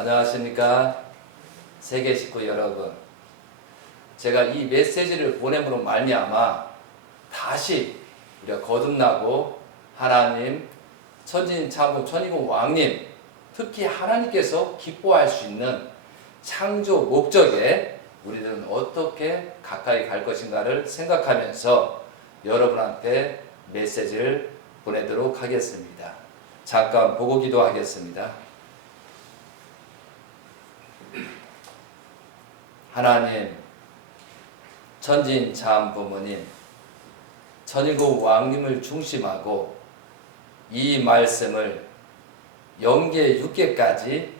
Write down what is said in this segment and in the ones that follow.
안녕하십니까 세계 식구 여러분. 제가 이 메시지를 보냄으로 말미암아 다시 우리가 거듭나고 하나님, 천진참부 천이국 왕님, 특히 하나님께서 기뻐할 수 있는 창조 목적에 우리들은 어떻게 가까이 갈 것인가를 생각하면서 여러분한테 메시지를 보내도록 하겠습니다. 잠깐 보고 기도하겠습니다. 하나님, 천진참부모님, 천일국 왕님을 중심하고 이 말씀을 영계 6계까지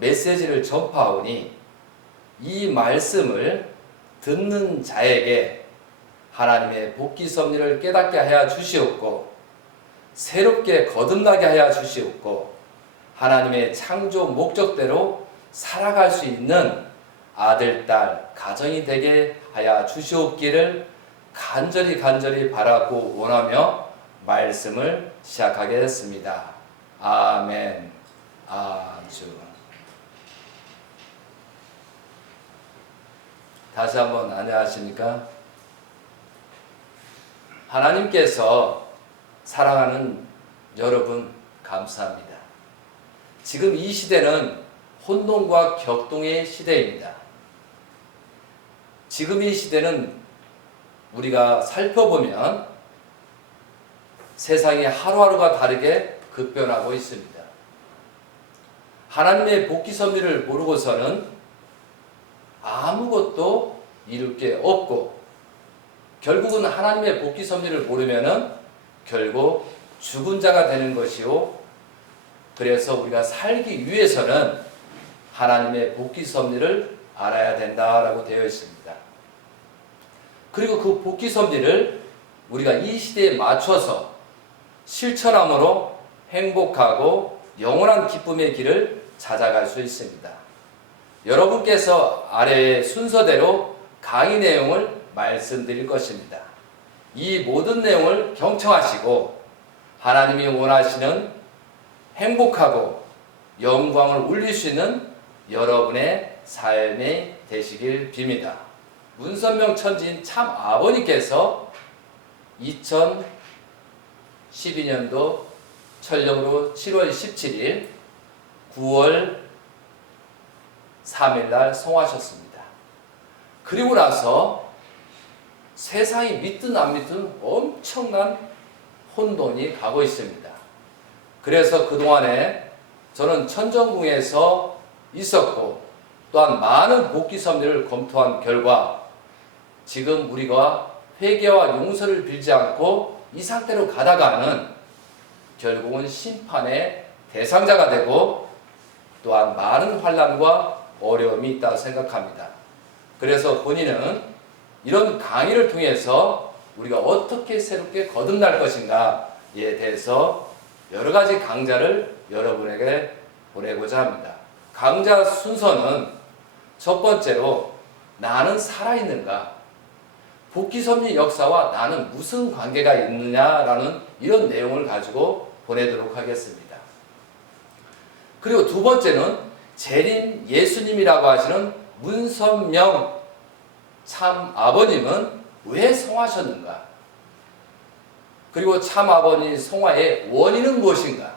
메시지를 전파하오니 이 말씀을 듣는 자에게 하나님의 복기 섭리를 깨닫게 하여 주시옵고 새롭게 거듭나게 하여 주시옵고 하나님의 창조 목적대로 살아갈 수 있는 아들, 딸, 가정이 되게 하여 주시옵기를 간절히 바라고 원하며 말씀을 시작하겠습니다. 아멘. 아주. 다시 한번 안녕하십니까? 하나님께서 사랑하는 여러분 감사합니다. 지금 이 시대는 혼돈과 격동의 시대입니다. 지금 이 시대는 우리가 살펴보면 세상이 하루하루가 다르게 급변하고 있습니다. 하나님의 복기 섭리를 모르고서는 아무것도 이룰 게 없고 결국은 하나님의 복기 섭리를 모르면은 결국 죽은 자가 되는 것이요. 그래서 우리가 살기 위해서는 하나님의 복기 섭리를 알아야 된다라고 되어 있습니다. 그리고 그 복기 섭리를 우리가 이 시대에 맞춰서 실천함으로 행복하고 영원한 기쁨의 길을 찾아갈 수 있습니다. 여러분께서 아래의 순서대로 강의 내용을 말씀드릴 것입니다. 이 모든 내용을 경청하시고 하나님이 원하시는 행복하고 영광을 울릴 수 있는 여러분의 삶이 되시길 빕니다. 문선명 천지인 참 아버님께서 2012년도 천령으로 7월 17일 9월 3일날 성화하셨습니다. 그리고 나서 세상이 믿든 안 믿든 엄청난 혼돈이 가고 있습니다. 그래서 그동안에 저는 천정궁에서 있었고 또한 많은 복기 섭리를 검토한 결과 지금 우리가 회개와 용서를 빌지 않고 이 상태로 가다가는 결국은 심판의 대상자가 되고 또한 많은 환난과 어려움이 있다고 생각합니다. 그래서 본인은 이런 강의를 통해서 우리가 어떻게 새롭게 거듭날 것인가에 대해서 여러 가지 강좌를 여러분에게 보내고자 합니다. 강좌 순서는 첫 번째로 나는 살아있는가? 복기 섭리 역사와 나는 무슨 관계가 있느냐라는 이런 내용을 가지고 보내도록 하겠습니다. 그리고 두 번째는 재림 예수님이라고 하시는 문선명 참 아버님은 왜 성화하셨는가? 그리고 참 아버님 성화의 원인은 무엇인가?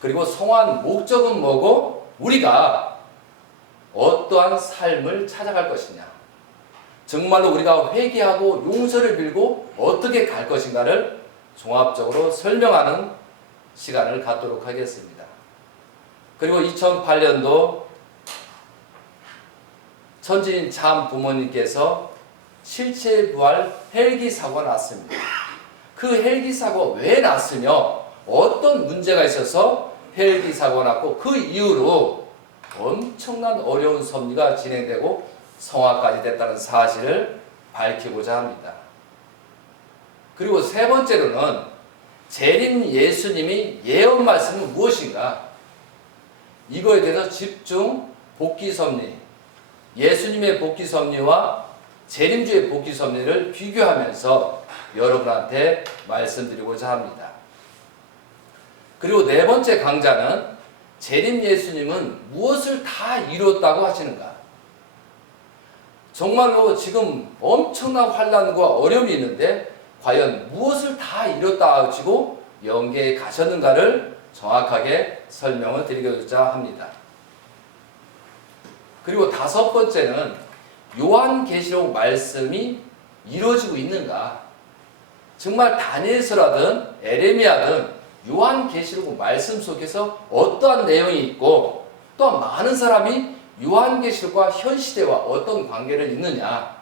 그리고 성화한 목적은 뭐고 우리가 어떠한 삶을 찾아갈 것이냐? 정말로 우리가 회개하고 용서를 빌고 어떻게 갈 것인가를 종합적으로 설명하는 시간을 갖도록 하겠습니다. 그리고 2008년도 천진 참 부모님께서 실체부활 헬기 사고가 났습니다. 그 헬기 사고가 왜 났으며 어떤 문제가 있어서 헬기 사고가 났고 그 이후로 엄청난 어려운 섭리가 진행되고 성화까지 됐다는 사실을 밝히고자 합니다. 그리고 세 번째로는 재림 예수님이 예언 말씀은 무엇인가? 이거에 대해서 집중 복기 섭리, 예수님의 복기 섭리와 재림주의 복기 섭리를 비교하면서 여러분한테 말씀드리고자 합니다. 그리고 네 번째 강좌는 재림 예수님은 무엇을 다 이뤘다고 하시는가? 정말로 지금 엄청난 환난과 어려움이 있는데 과연 무엇을 다 이뤘다 하시고 영계에 가셨는가를 정확하게 설명을 드리고자 합니다. 그리고 다섯 번째는 요한계시록 말씀이 이루어지고 있는가? 정말 다니엘서라든 에레미야든 요한계시록 말씀 속에서 어떠한 내용이 있고 또한 많은 사람이 요한계시록과 현 시대와 어떤 관계를 있느냐?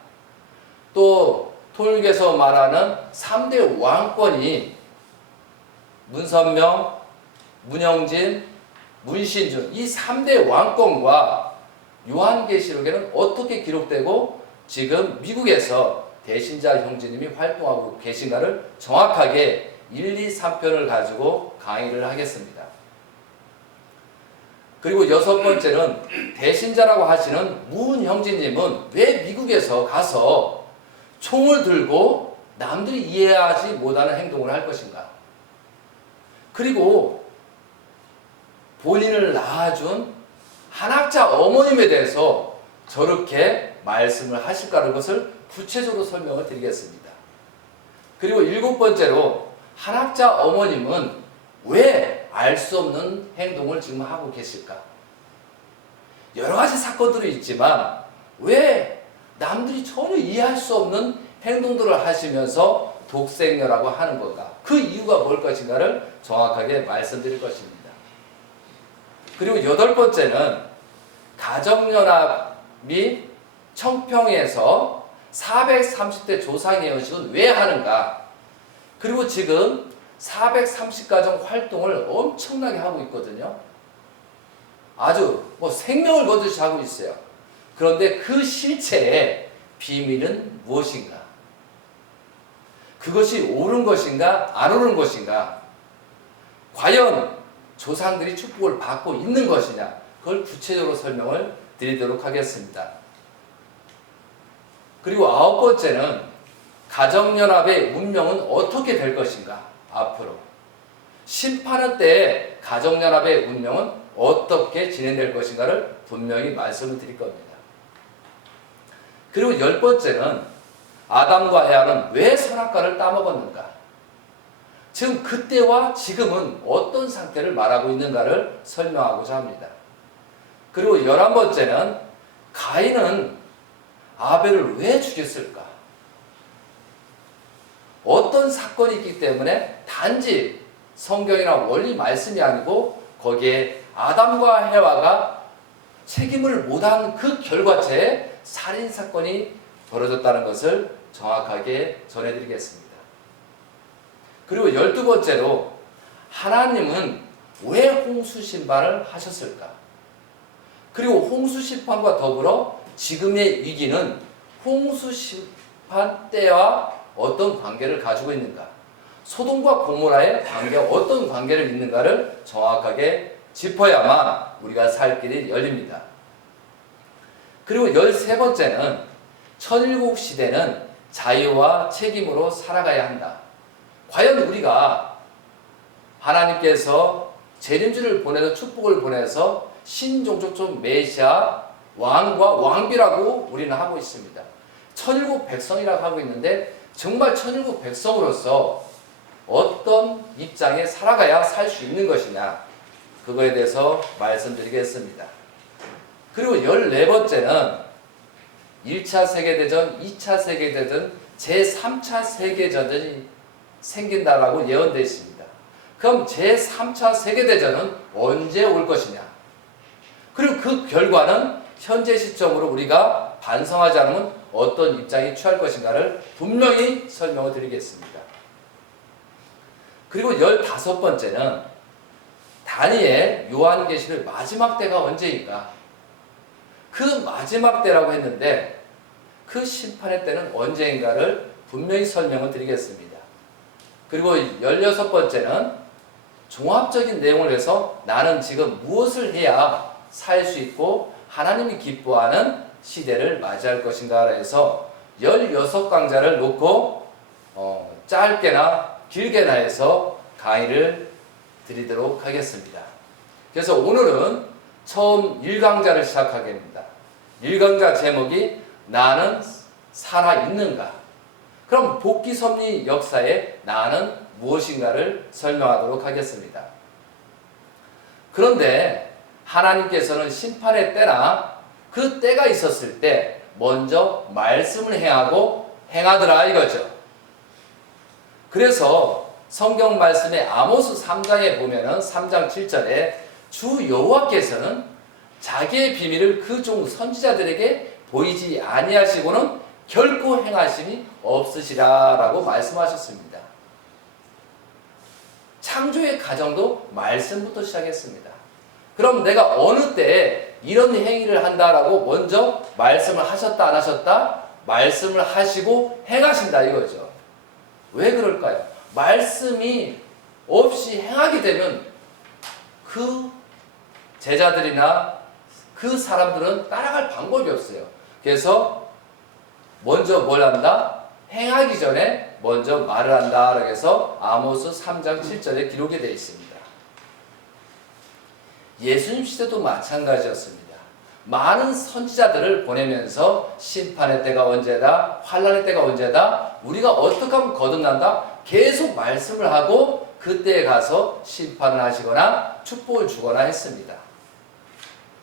또 통일교에서 말하는 3대 왕권이 문선명, 문영진, 문신준 이 3대 왕권과 요한계시록에는 어떻게 기록되고 지금 미국에서 대신자 형제님이 활동하고 계신가를 정확하게 1, 2, 3편을 가지고 강의를 하겠습니다. 그리고 여섯 번째는 대신자라고 하시는 문 형제님은 왜 미국에서 가서 총을 들고 남들이 이해하지 못하는 행동을 할 것인가? 그리고 본인을 낳아준 한학자 어머님에 대해서 저렇게 말씀을 하실까라는 것을 구체적으로 설명을 드리겠습니다. 그리고 일곱 번째로 한학자 어머님은 왜 알 수 없는 행동을 지금 하고 계실까? 여러 가지 사건들이 있지만 왜 남들이 전혀 이해할 수 없는 행동들을 하시면서 독생녀라고 하는 건가? 그 이유가 뭘 것인가를 정확하게 말씀드릴 것입니다. 그리고 여덟 번째는 가정연합이 청평에서 430대 조상예언식은 왜 하는가? 그리고 지금 430가정 활동을 엄청나게 하고 있거든요. 아주 생명을 거두듯이 하고 있어요. 그런데 그 실체의 비밀은 무엇인가? 그것이 옳은 것인가? 안 옳은 것인가? 과연 조상들이 축복을 받고 있는 것이냐? 그걸 구체적으로 설명을 드리도록 하겠습니다. 그리고 아홉 번째는 가정연합의 운명은 어떻게 될 것인가? 앞으로 심판의 때에 가정연합의 운명은 어떻게 진행될 것인가를 분명히 말씀을 드릴 겁니다. 그리고 열 번째는 아담과 에아는 왜 선악과를 따먹었는가? 지금 그때와 지금은 어떤 상태를 말하고 있는가를 설명하고자 합니다. 그리고 11번째는 가인은 아벨을 왜 죽였을까? 어떤 사건이 있기 때문에 단지 성경이나 원리 말씀이 아니고 거기에 아담과 해와가 책임을 못한 그 결과체에 살인사건이 벌어졌다는 것을 정확하게 전해드리겠습니다. 그리고 12번째로 하나님은 왜 홍수심판을 하셨을까? 그리고 홍수심판과 더불어 지금의 위기는 홍수심판 때와 어떤 관계를 가지고 있는가? 소돔과 고모라의 관계가 어떤 관계를 있는가를 정확하게 짚어야만 우리가 살 길이 열립니다. 그리고 13번째는 천일국 시대는 자유와 책임으로 살아가야 한다. 과연 우리가 하나님께서 재림주를 보내서 축복을 보내서 신종족종 메시아 왕과 왕비라고 우리는 하고 있습니다. 천일국 백성이라고 하고 있는데 정말 천일국 백성으로서 어떤 입장에 살아가야 살 수 있는 것이냐, 그거에 대해서 말씀드리겠습니다. 그리고 14번째는 1차 세계대전, 2차 세계대전, 제3차 세계대전이 생긴다라고 예언되어 있습니다. 그럼 제3차 세계대전은 언제 올 것이냐? 그리고 그 결과는 현재 시점으로 우리가 반성하지 않으면 어떤 입장이 취할 것인가를 분명히 설명을 드리겠습니다. 그리고 15번째는 다니엘 요한계시록 마지막 때가 언제인가? 그 마지막 때라고 했는데 그 심판의 때는 언제인가를 분명히 설명을 드리겠습니다. 그리고 16번째는 종합적인 내용을 해서 나는 지금 무엇을 해야 살 수 있고 하나님이 기뻐하는 시대를 맞이할 것인가 해서 16강좌를 놓고 짧게나 길게나 해서 강의를 드리도록 하겠습니다. 그래서 오늘은 처음 1강자를 시작하겠습니다. 1강자 제목이 나는 살아있는가? 그럼 복귀섭리 역사에 나는 무엇인가를 설명하도록 하겠습니다. 그런데 하나님께서는 심판의 때나 그 때가 있었을 때 먼저 말씀을 행하고 행하더라 이거죠. 그래서 성경 말씀의 아모스 3장에 보면은 3장 7절에 주 여호와께서는 자기의 비밀을 그 종 선지자들에게 보이지 아니하시고는 결코 행하심이 없으시라라고 말씀하셨습니다. 창조의 과정도 말씀부터 시작했습니다. 그럼 내가 어느 때에 이런 행위를 한다라고 먼저 말씀을 하셨다 안 하셨다? 말씀을 하시고 행하신다 이거죠. 왜 그럴까요? 말씀이 없이 행하게 되면 그 제자들이나 그 사람들은 따라갈 방법이 없어요. 그래서 먼저 뭘 한다? 행하기 전에 먼저 말을 한다. 그래서 아모스 3장 7절에 기록이 되어 있습니다. 예수님 시대도 마찬가지였습니다. 많은 선지자들을 보내면서 심판의 때가 언제다, 환난의 때가 언제다, 우리가 어떻게 하면 거듭난다 계속 말씀을 하고 그때에 가서 심판을 하시거나 축복을 주거나 했습니다.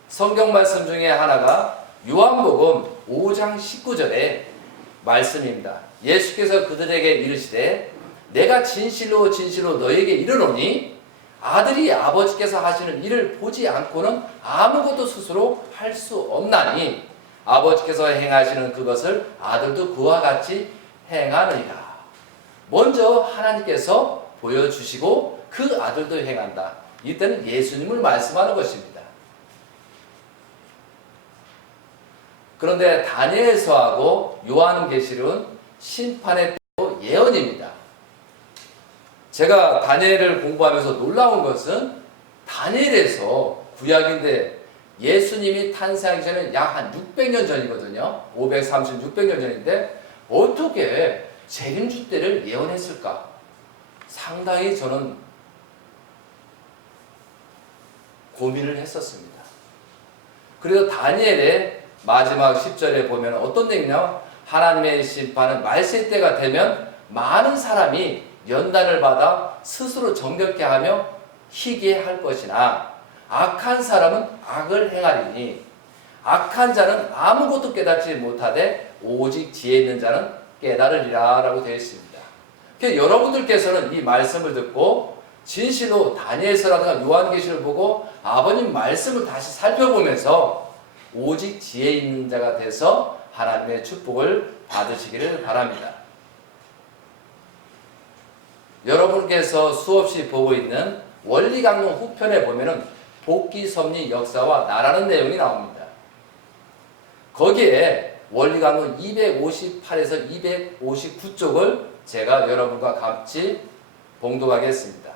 성경 말씀 중에 하나가 요한복음 5장 19절의 말씀입니다. 예수께서 그들에게 이르시되 내가 진실로 진실로 너에게 이르노니 아들이 아버지께서 하시는 일을 보지 않고는 아무것도 스스로 할 수 없나니 아버지께서 행하시는 그것을 아들도 그와 같이 행하느니라. 먼저 하나님께서 보여주시고 그 아들도 행한다. 이때는 예수님을 말씀하는 것입니다. 그런데 다니엘서하고 요한계시록은 심판의 때로 예언입니다. 제가 다니엘을 공부하면서 놀라운 것은 다니엘에서 구약인데 예수님이 탄생하기 전에 약 한 600년 전이거든요. 530, 600년 전인데 어떻게 재림주 때를 예언했을까? 상당히 저는 고민을 했었습니다. 그래서 다니엘의 마지막 10절에 보면 어떤 내용이냐? 하나님의 심판은 말세 때가 되면 많은 사람이 연단을 받아 스스로 정결케 하며 희게 할 것이나 악한 사람은 악을 행하리니 악한 자는 아무것도 깨닫지 못하되 오직 지혜 있는 자는 깨달으리라 라고 되어 있습니다. 그래서 여러분들께서는 이 말씀을 듣고 진실로 다니엘서라든가 요한계시를 보고 아버님 말씀을 다시 살펴보면서 오직 지혜 있는 자가 돼서 하나님의 축복을 받으시기를 바랍니다. 여러분께서 수없이 보고 있는 원리강론 후편에 보면은 복귀섭리 역사와 나라는 내용이 나옵니다. 거기에 원리강론 258에서 259쪽을 제가 여러분과 같이 봉독하겠습니다.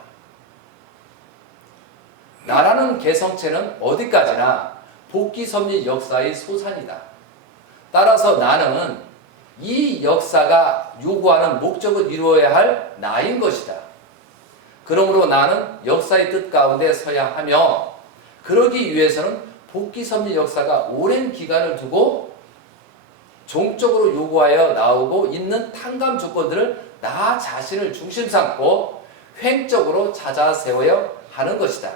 나라는 개성체는 어디까지나 복귀섭리 역사의 소산이다. 따라서 나는 이 역사가 요구하는 목적을 이루어야 할 나인 것이다. 그러므로 나는 역사의 뜻 가운데 서야 하며 그러기 위해서는 복귀섭리 역사가 오랜 기간을 두고 종적으로 요구하여 나오고 있는 탕감 조건들을 나 자신을 중심 삼고 횡적으로 찾아 세워야 하는 것이다.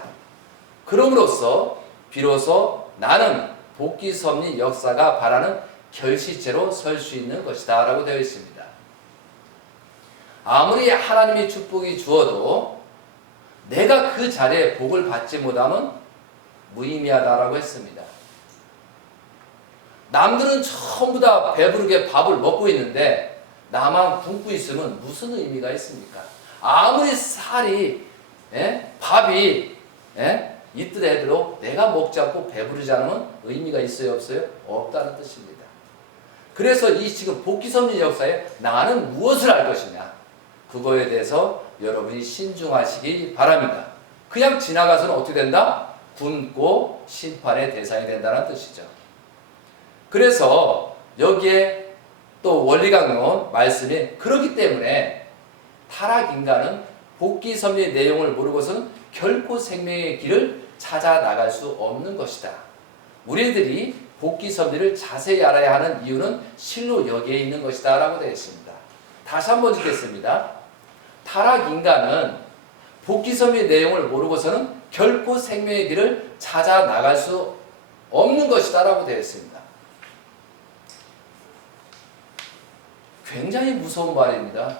그럼으로써 비로소 나는 복귀섭리 역사가 바라는 결실체로 설 수 있는 것이다 라고 되어 있습니다. 아무리 하나님의 축복이 주어도 내가 그 자리에 복을 받지 못하면 무의미하다라고 했습니다. 남들은 전부 다 배부르게 밥을 먹고 있는데 나만 굶고 있으면 무슨 의미가 있습니까? 아무리 살이 밥이 있듯 해도 내가 먹지 않고 배부르지 않으면 의미가 있어요 없어요? 없다는 뜻입니다. 그래서 이 지금 복귀섭리 역사에 나는 무엇을 할 것이냐 그거에 대해서 여러분이 신중하시기 바랍니다. 그냥 지나가서는 어떻게 된다? 굶고 심판의 대상이 된다는 뜻이죠. 그래서 여기에 또 원리강론 말씀이 그렇기 때문에 타락인간은 복귀섭리의 내용을 모르고서는 결코 생명의 길을 찾아 나갈 수 없는 것이다. 우리들이 복귀 섭리를 자세히 알아야 하는 이유는 실로 여기에 있는 것이다 라고 되어 있습니다. 다시 한번 읽겠습니다. 타락 인간은 복귀 섭리의 내용을 모르고서는 결코 생명의 길을 찾아 나갈 수 없는 것이다 라고 되어 있습니다. 굉장히 무서운 말입니다.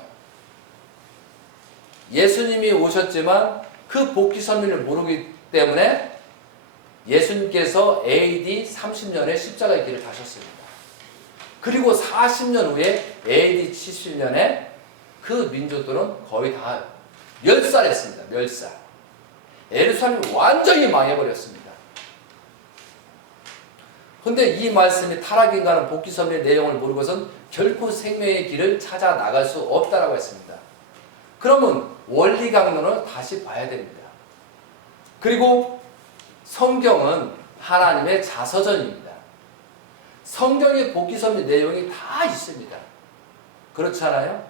예수님이 오셨지만 그 복귀 섭리를 모르기 때문에 예수님께서 AD 30년에 십자가의 길을 가셨습니다. 그리고 40년 후에 AD 70년에 그 민족들은 거의 다 멸살했습니다. 멸살. 예루살렘이 완전히 망해버렸습니다. 근데 이 말씀이 타락인간은 복귀 섭리의 내용을 모르고선 결코 생명의 길을 찾아 나갈 수 없다라고 했습니다. 그러면 원리 강론을 다시 봐야 됩니다. 그리고 성경은 하나님의 자서전입니다. 성경의 복귀 섭리 내용이 다 있습니다. 그렇지 않아요?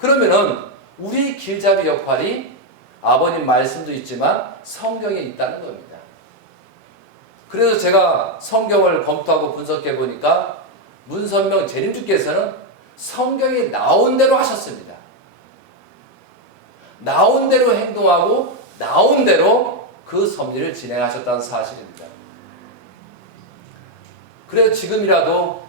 그러면은 우리 길잡이 역할이 아버님 말씀도 있지만 성경에 있다는 겁니다. 그래서 제가 성경을 검토하고 분석해 보니까 문선명 재림주께서는 성경에 나온 대로 하셨습니다. 나온 대로 행동하고 나온 대로 그 섭리를 진행하셨다는 사실입니다. 그래서 지금이라도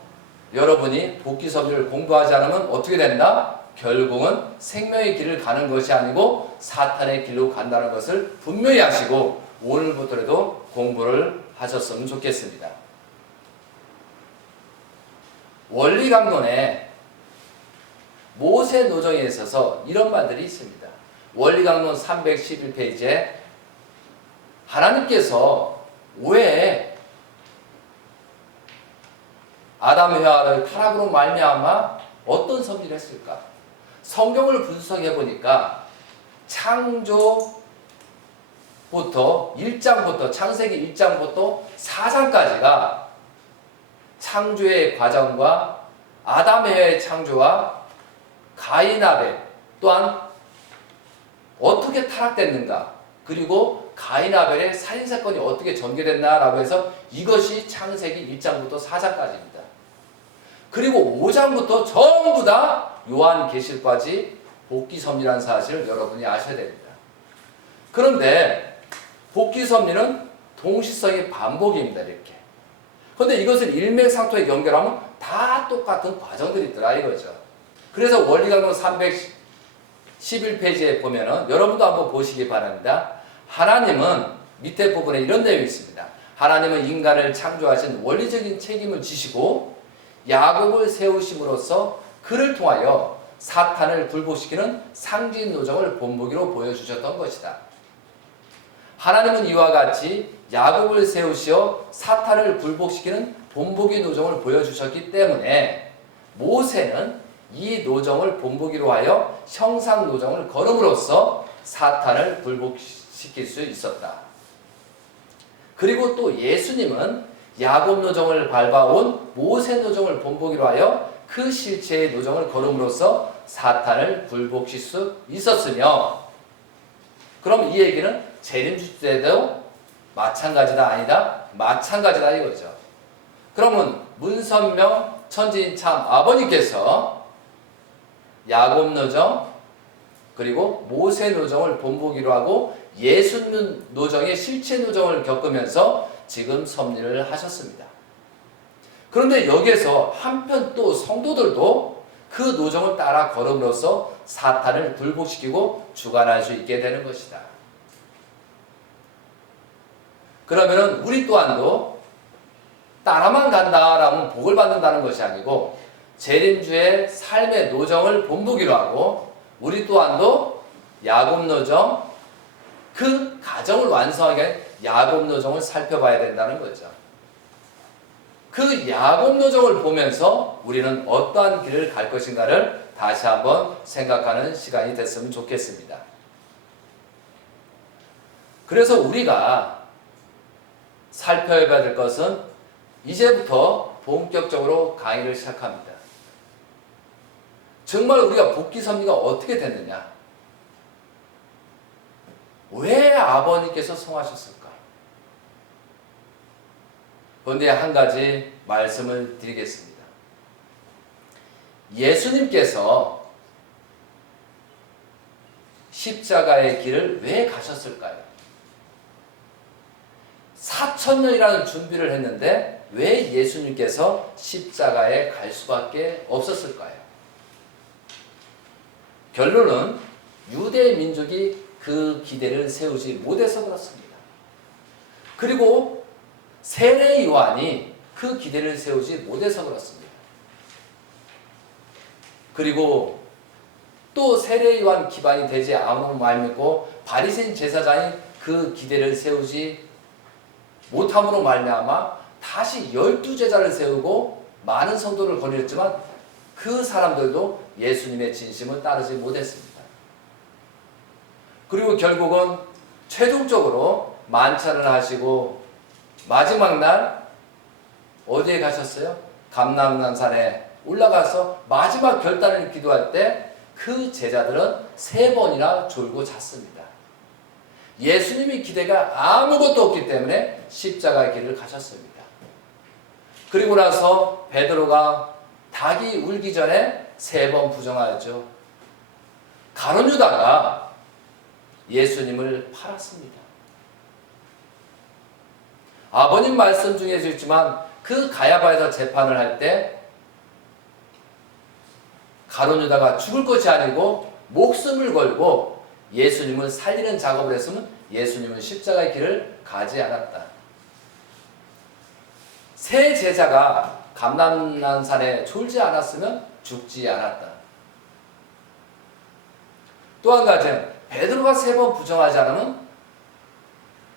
여러분이 복귀 섭리를 공부하지 않으면 어떻게 된다? 결국은 생명의 길을 가는 것이 아니고 사탄의 길로 간다는 것을 분명히 하시고 오늘부터라도 공부를 하셨으면 좋겠습니다. 원리 강론에 모세 노정에 있어서 이런 말들이 있습니다. 원리 강론 311페이지에 하나님께서 왜 아담 회화를 타락으로 말미암아 어떤 섭리를 했을까? 성경을 분석해 보니까 창조부터 1장부터 창세기 1장부터 4장까지가 창조의 과정과 아담 회화의 창조와 가인 아벨 또한 어떻게 타락됐는가 그리고 가인 아벨의 살인사건이 어떻게 전개됐나라고 해서 이것이 창세기 1장부터 4장까지입니다. 그리고 5장부터 전부 다 요한계시록까지 복귀 섭리라는 사실을 여러분이 아셔야 됩니다. 그런데 복귀 섭리는 동시성의 반복입니다. 이렇게. 그런데 이것을 일맥상통에 연결하면 다 똑같은 과정들이 있더라 이거죠. 그래서 원리강론 311페이지에 보면은 여러분도 한번 보시기 바랍니다. 하나님은 밑에 부분에 이런 내용이 있습니다. 하나님은 인간을 창조하신 원리적인 책임을 지시고 야곱을 세우심으로써 그를 통하여 사탄을 굴복시키는 상징 노정을 본보기로 보여주셨던 것이다. 하나님은 이와 같이 야곱을 세우시어 사탄을 굴복시키는 본보기 노정을 보여주셨기 때문에 모세는 이 노정을 본보기로 하여 형상 노정을 걸음으로써 사탄을 굴복시킬 수 있었다. 그리고 또 예수님은 야곱 노정을 밟아온 모세 노정을 본보기로 하여 그 실체의 노정을 걸음으로써 사탄을 굴복시킬 수 있었으며, 그럼 이 얘기는 재림주 때도 마찬가지다 아니다? 마찬가지다 이거죠. 그러면 문선명 천지인 참 아버님께서 야곱 노정 그리고 모세 노정을 본보기로 하고 예수 노정의 실체 노정을 겪으면서 지금 섭리를 하셨습니다. 그런데 여기에서 한편 또 성도들도 그 노정을 따라 걸음으로써 사탄을 굴복시키고 주관할 수 있게 되는 것이다. 그러면 우리 또한도 따라만 간다라면 복을 받는다는 것이 아니고 재림주의 삶의 노정을 본보기로 하고 우리 또한도 야곱 노정 그 가정을 완성하기 위해 야곱 노정을 살펴봐야 된다는 거죠. 그 야곱 노정을 보면서 우리는 어떠한 길을 갈 것인가를 다시 한번 생각하는 시간이 됐으면 좋겠습니다. 그래서 우리가 살펴봐야 될 것은 이제부터 본격적으로 강의를 시작합니다. 정말 우리가 복귀 섭리가 어떻게 됐느냐? 왜 아버님께서 성하셨을까? 그런데 한 가지 말씀을 드리겠습니다. 예수님께서 십자가의 길을 왜 가셨을까요? 4,000년이라는 준비를 했는데 왜 예수님께서 십자가에 갈 수밖에 없었을까요? 결론은 유대 민족이 그 기대를 세우지 못해서 그렇습니다. 그리고 세례 요한이 그 기대를 세우지 못해서 그렇습니다. 그리고 또 세례 요한 기반이 되지 않은 말미고 바리새인 제사장이 그 기대를 세우지 못함으로 말미암아 다시 12제자를 세우고 많은 성도를 거느렸지만 그 사람들도 예수님의 진심을 따르지 못했습니다. 그리고 결국은 최종적으로 만찬을 하시고 마지막 날 어디에 가셨어요? 감람산에 올라가서 마지막 결단을 기도할 때 그 제자들은 3번이나 졸고 잤습니다. 예수님의 기대가 아무것도 없기 때문에 십자가의 길을 가셨습니다. 그리고 나서 베드로가 닭이 울기 전에 3번 부정하였죠. 가룟 유다가 예수님을 팔았습니다. 아버님 말씀 중에서 있지만 그 가야바에서 재판을 할 때 가룟 유다가 죽을 것이 아니고 목숨을 걸고 예수님을 살리는 작업을 했으면 예수님은 십자가의 길을 가지 않았다. 세 제자가 감람산에 졸지 않았으면 죽지 않았다. 또 한 가지는 베드로가 3번 부정하지 않으면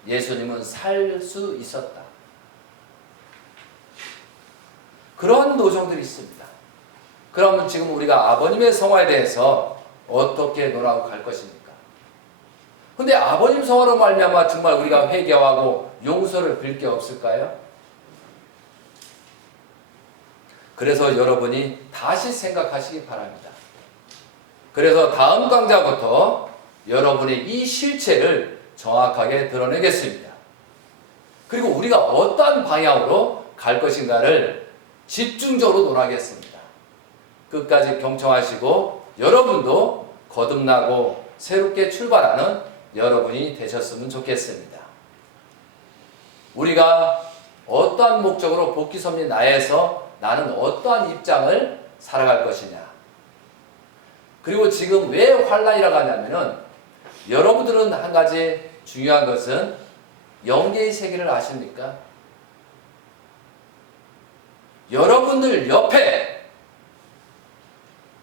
예수님은 살 수 있었다. 그런 노정들이 있습니다. 그러면 지금 우리가 아버님의 성화에 대해서 어떻게 놀아고 갈 것입니까? 근데 아버님 성화로 말미암아 정말 우리가 회개하고 용서를 빌 게 없을까요? 그래서 여러분이 다시 생각하시기 바랍니다. 그래서 다음 강좌부터 여러분의 이 실체를 정확하게 드러내겠습니다. 그리고 우리가 어떠한 방향으로 갈 것인가를 집중적으로 논하겠습니다. 끝까지 경청하시고 여러분도 거듭나고 새롭게 출발하는 여러분이 되셨으면 좋겠습니다. 우리가 어떠한 목적으로 복귀섭리 나에서 나는 어떠한 입장을 살아갈 것이냐. 그리고 지금 왜 환란이라고 하냐면은 여러분들은 한 가지 중요한 것은 영계의 세계를 아십니까? 여러분들 옆에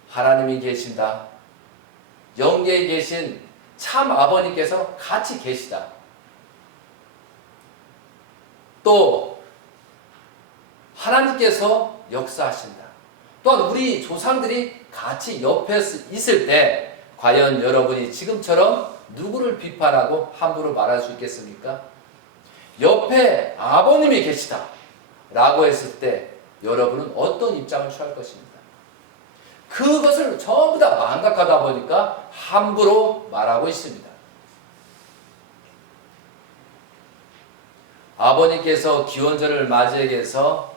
하나님이 계신다. 영계에 계신 참 아버님께서 같이 계시다. 또 하나님께서 역사하신다. 또한 우리 조상들이 같이 옆에 있을 때 과연 여러분이 지금처럼 누구를 비판하고 함부로 말할 수 있겠습니까? 옆에 아버님이 계시다 라고 했을 때 여러분은 어떤 입장을 취할 것입니다. 그것을 전부 다 망각하다 보니까 함부로 말하고 있습니다. 아버님께서 기원절을 맞이하기 위해서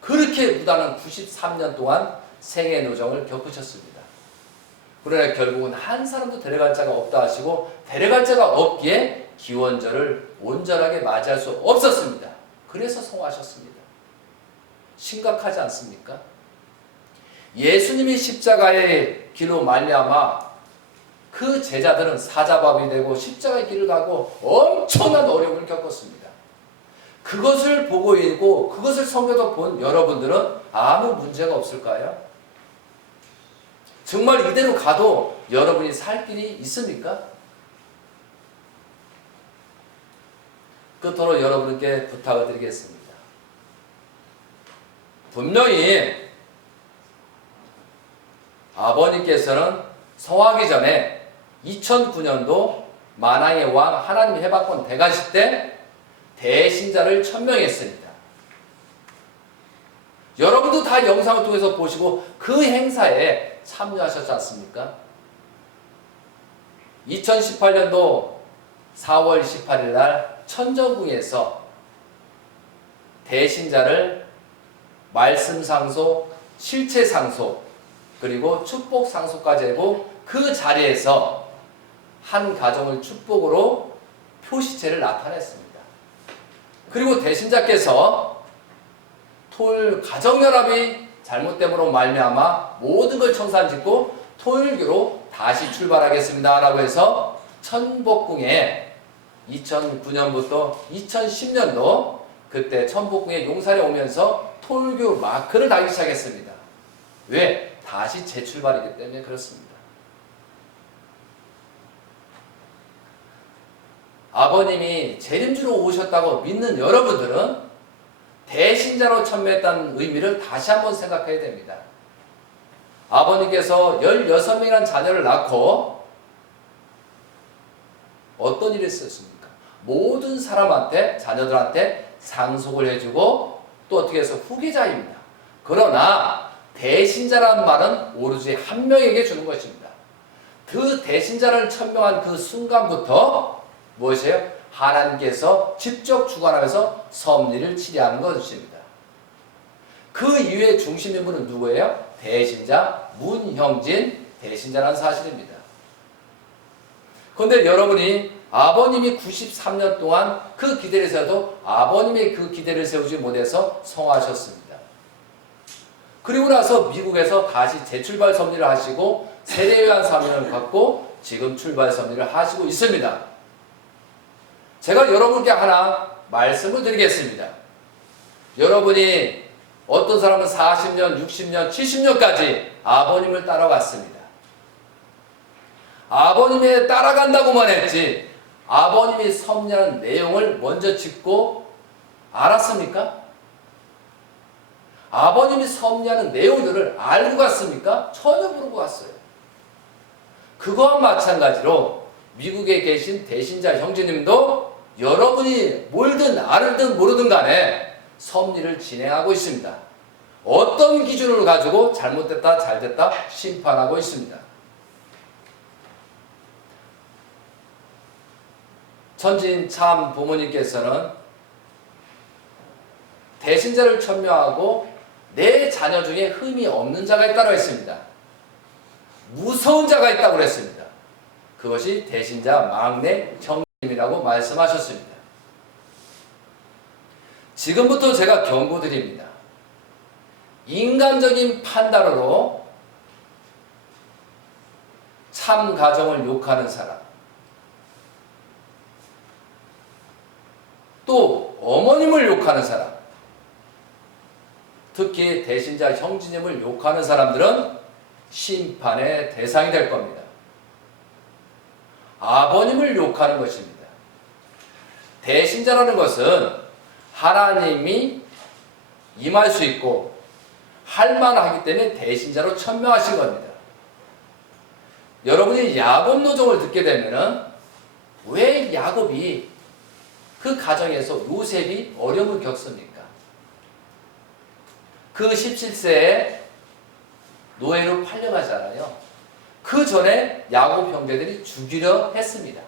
그렇게 무단한 93년 동안 생애 노정을 겪으셨습니다. 그러나 결국은 한 사람도 데려갈 자가 없다 하시고 데려갈 자가 없기에 기원절을 온전하게 맞이할 수 없었습니다. 그래서 성화하셨습니다. 심각하지 않습니까? 예수님이 십자가의 길로 말미암아 그 제자들은 사자밥이 되고 십자가의 길을 가고 엄청난 어려움을 겪었습니다. 그것을 보고 있고 그것을 성경에서 본 여러분들은 아무 문제가 없을까요? 정말 이대로 가도 여러분이 살 길이 있습니까? 끝으로 여러분께 부탁을 드리겠습니다. 분명히 아버님께서는 성화하기 전에 2009년도 만왕의 왕 하나님 해방권 대관식 때 대신자를 천명했습니다. 여러분도 다 영상을 통해서 보시고 그 행사에 참여하셨지 않습니까? 2018년도 4월 18일 날 천정궁에서 대신자를 말씀 상속, 실체 상속, 그리고 축복 상속까지 하고 그 자리에서 한 가정을 축복으로 표시체를 나타냈습니다. 그리고 대신자께서 토일 가정연합이 잘못됨으로 말미암아 모든 걸 청산짓고 토일교로 다시 출발하겠습니다 라고 해서 천복궁에 2009년부터 2010년도 그때 천복궁에 용산에 오면서 토일교 마크를 달기 시작했습니다. 왜? 다시 재출발이기 때문에 그렇습니다. 아버님이 재림주로 오셨다고 믿는 여러분들은 대신자로 천매했다는 의미를 다시 한번 생각해야 됩니다. 아버님께서 16명이라는 자녀를 낳고 어떤 일을 썼습니까? 모든 사람한테, 자녀들한테 상속을 해주고 또 어떻게 해서 후계자입니다. 그러나 대신자라는 말은 오로지 한 명에게 주는 것입니다. 그 대신자를 천명한 그 순간부터 무엇이에요? 하나님께서 직접 주관하면서 섭리를 치리하는 것입니다. 그 이후에 중심 인물은 누구예요? 대신자 문형진 대신자라는 사실입니다. 그런데 여러분이 아버님이 93년 동안 그 기대를 세워도 아버님의 그 기대를 세우지 못해서 성하셨습니다. 그리고 나서 미국에서 다시 재출발 섭리를 하시고 세례요한 사명을 갖고 지금 출발 섭리를 하시고 있습니다. 제가 여러분께 하나 말씀을 드리겠습니다. 여러분이 어떤 사람은 40년, 60년, 70년까지 아버님을 따라갔습니다. 아버님에 따라간다고만 했지 아버님이 섭리하는 내용을 먼저 짚고 알았습니까? 아버님이 섭리하는 내용들을 알고 갔습니까? 전혀 모르고 갔어요. 그거와 마찬가지로 미국에 계신 대신자 형제님도 여러분이 몰든 알든 모르든 간에 섭리를 진행하고 있습니다. 어떤 기준을 가지고 잘못됐다 잘됐다 심판하고 있습니다. 천진 참 부모님께서는 대신자를 천명하고 내 자녀 중에 흠이 없는 자가 있다고 했습니다. 무서운 자가 있다고 그랬습니다. 그것이 대신자 막내 형님이라고 말씀하셨습니다. 지금부터 제가 경고드립니다. 인간적인 판단으로 참 가정을 욕하는 사람, 또 어머님을 욕하는 사람, 특히 대신자 형제님을 욕하는 사람들은 심판의 대상이 될 겁니다. 아버님을 욕하는 것입니다. 대신자라는 것은 하나님이 임할 수 있고 할만하기 때문에 대신자로 천명하신 겁니다. 여러분이 야곱 노정을 듣게 되면은 왜 야곱이 그 가정에서 요셉이 어려움을 겪습니까? 그 17세에 노예로 팔려가잖아요. 그 전에 야곱 형제들이 죽이려 했습니다.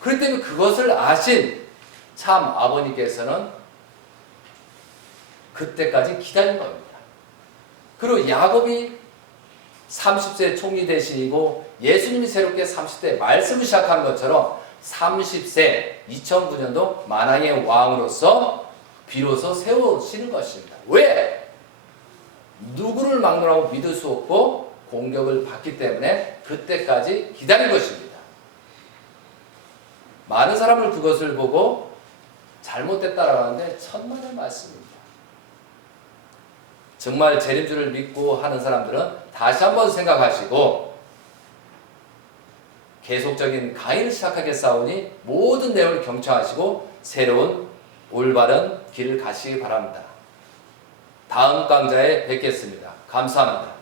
그렇기 때문에 그것을 아신 참 아버님께서는 그때까지 기다린 겁니다. 그리고 야곱이 30세 총리 대신이고 예수님이 새롭게 30대 말씀을 시작한 것처럼 30세 2009년도 만왕의 왕으로서 비로소 세우시는 것입니다. 왜? 누구를 막론하고 믿을 수 없고 공격을 받기 때문에 그때까지 기다린 것입니다. 많은 사람을 그것을 보고 잘못됐다라고 하는데 천만의 말씀입니다. 정말 재림주를 믿고 하는 사람들은 다시 한번 생각하시고 계속적인 강의를 시작하겠사오니 모든 내용을 경청하시고 새로운 올바른 길을 가시기 바랍니다. 다음 강좌에 뵙겠습니다. 감사합니다.